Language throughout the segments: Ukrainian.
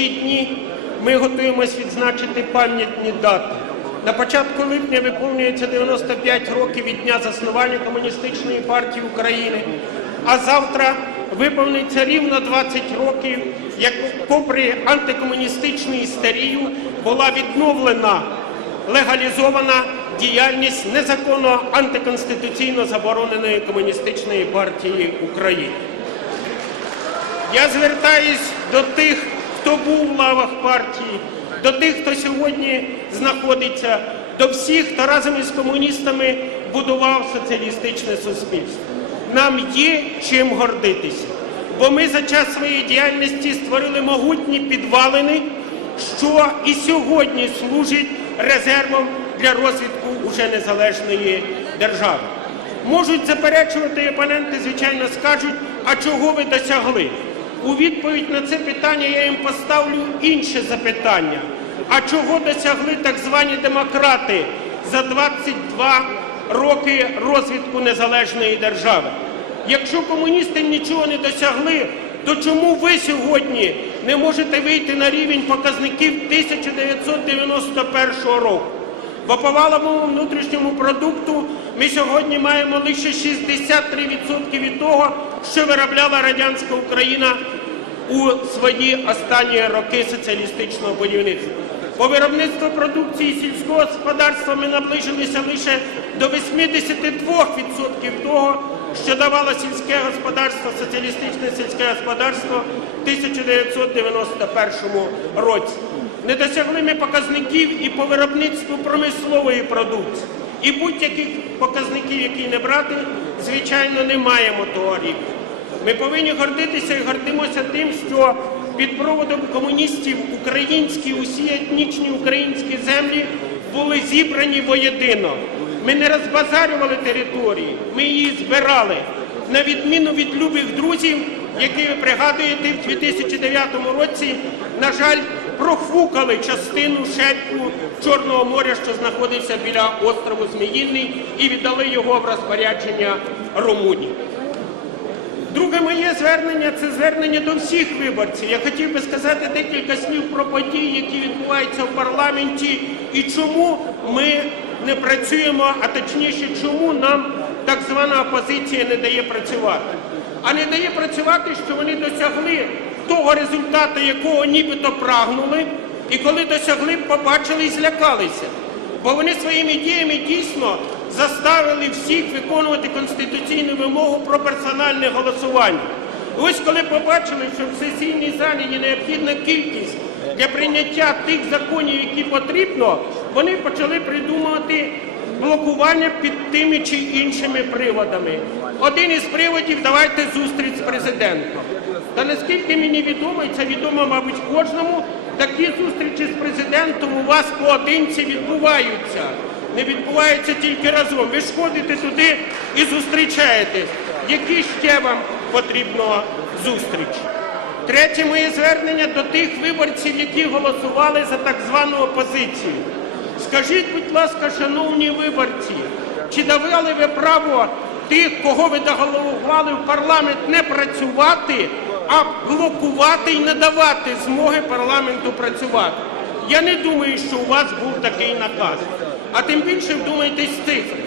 ці дні ми готуємось відзначити пам'ятні дати. На початку липня виповнюється 95 років від дня заснування Комуністичної партії України. А завтра виповниться рівно 20 років, як попри антикомуністичну істерію була відновлена легалізована діяльність незаконно антиконституційно забороненої комуністичної партії України. Я звертаюсь до тих, хто був в лавах партії, до тих, хто сьогодні знаходиться, до всіх, хто разом із комуністами будував соціалістичне суспільство. Нам є чим гордитися, бо ми за час своєї діяльності створили могутні підвалини, що і сьогодні служить резервом для розвитку уже незалежної держави. Можуть заперечувати опоненти, звичайно, скажуть, а чого ви досягли? У відповідь на це питання я їм поставлю інше запитання. А чого досягли так звані демократи за 22 роки розвитку незалежної держави? Якщо комуністи нічого не досягли, то чому ви сьогодні не можете вийти на рівень показників 1991 року? Бо по валовому внутрішньому продукту ми сьогодні маємо лише 63% від того, що виробляла радянська Україна у свої останні роки соціалістичного будівництва. По виробництву продукції сільського господарства ми наближилися лише до 82% того, що давало сільське господарство, соціалістичне сільське господарство в 1991 році. Не досягли ми показників і по виробництву промислової продукції. І будь-яких показників, які не брати, звичайно, не маємо того. Ми повинні гордитися і гордимося тим, що під проводом комуністів українські, усі етнічні українські землі були зібрані воєдино. Ми не розбазарювали території, ми її збирали. На відміну від любих друзів, які ви пригадуєте, в 2009 році, на жаль, профукали частину шельфу Чорного моря, що знаходився біля острову Зміїний, і віддали його в розпорядження Румунії. Друге моє звернення це звернення до всіх виборців. Я хотів би сказати декілька слів про події, які відбуваються в парламенті, і чому ми не працюємо, а точніше, чому нам так звана опозиція не дає працювати. А не дає працювати, що вони досягли того результату, якого нібито прагнули, і коли досягли, побачили і злякалися. Бо вони своїми діями дійсно заставили всіх виконувати конституційну вимогу про персональне голосування. Ось коли побачили, що в сесійній залі є необхідна кількість для прийняття тих законів, які потрібно, вони почали придумувати блокування під тими чи іншими приводами. Один із приводів давайте зустріч з президентом. Та наскільки мені відомо, і це відомо, мабуть, кожному, такі зустрічі з президентом у вас поодинці відбуваються. Не відбуваються тільки разом. Ви ж ходите туди і зустрічаєтесь. Які ще вам потрібно зустріч? Третє моє звернення до тих виборців, які голосували за так звану опозицію. Скажіть, будь ласка, шановні виборці, чи давали ви право тих, кого ви доголовували в парламент, не працювати, а блокувати і не давати змоги парламенту працювати? Я не думаю, що у вас був такий наказ. А тим більше вдумайтесь цифри.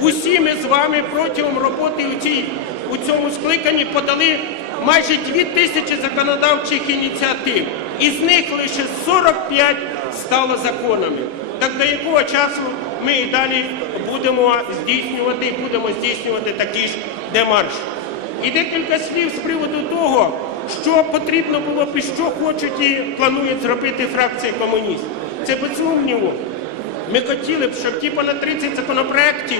Усі ми з вами протягом роботи у, цій, у цьому скликанні подали майже 2 тисячі законодавчих ініціатив. Із них лише 45 стало законами. Так до якого часу ми і далі будемо здійснювати і будемо здійснювати такі ж демарші? І декілька слів з приводу того, що потрібно було б і що хочуть і планують зробити фракція комуністів. Це без сумніву. Ми хотіли б, щоб ті понад 30 законопроєктів,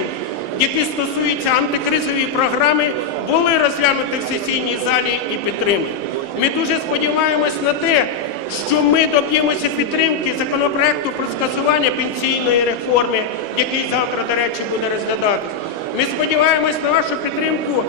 які стосуються антикризової програми, були розглянуті в сесійній залі і підтримані. Ми дуже сподіваємось на те, що ми доб'ємося підтримки законопроекту про скасування пенсійної реформи, який завтра, до речі, буде розглядатися. Ми сподіваємось на вашу підтримку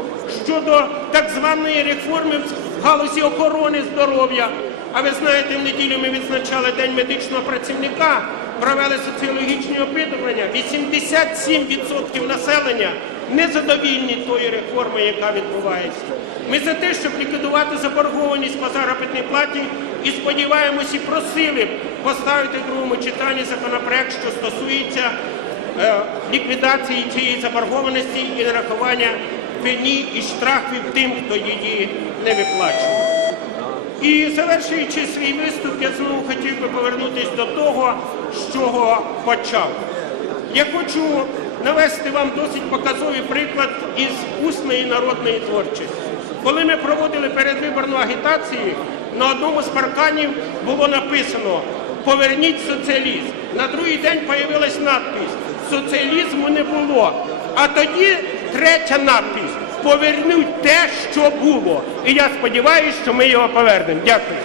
щодо так званої реформи в галузі охорони здоров'я. А ви знаєте, в неділю ми відзначали День медичного працівника, провели соціологічні опитування. 87% населення незадовільні тої реформи, яка відбувається. Ми за те, щоб ліквідувати заборгованість по заробітній платі і сподіваємося, і просили поставити в другому читанні законопроект, що стосується е, ліквідації цієї заборгованості і нарахування пені і штрафів тим, хто її не виплачує. І завершуючи свій виступ, я знову хотів би повернутися до того, з чого почав. Я хочу навести вам досить показовий приклад із усної народної творчості. Коли ми проводили передвиборну агітацію, на одному з парканів було написано Поверніть соціалізм. На другий день появилась надпись Соціалізму не було. А тоді третя надпись Повернуть те, що було. І я сподіваюся, що ми його повернемо. Дякую.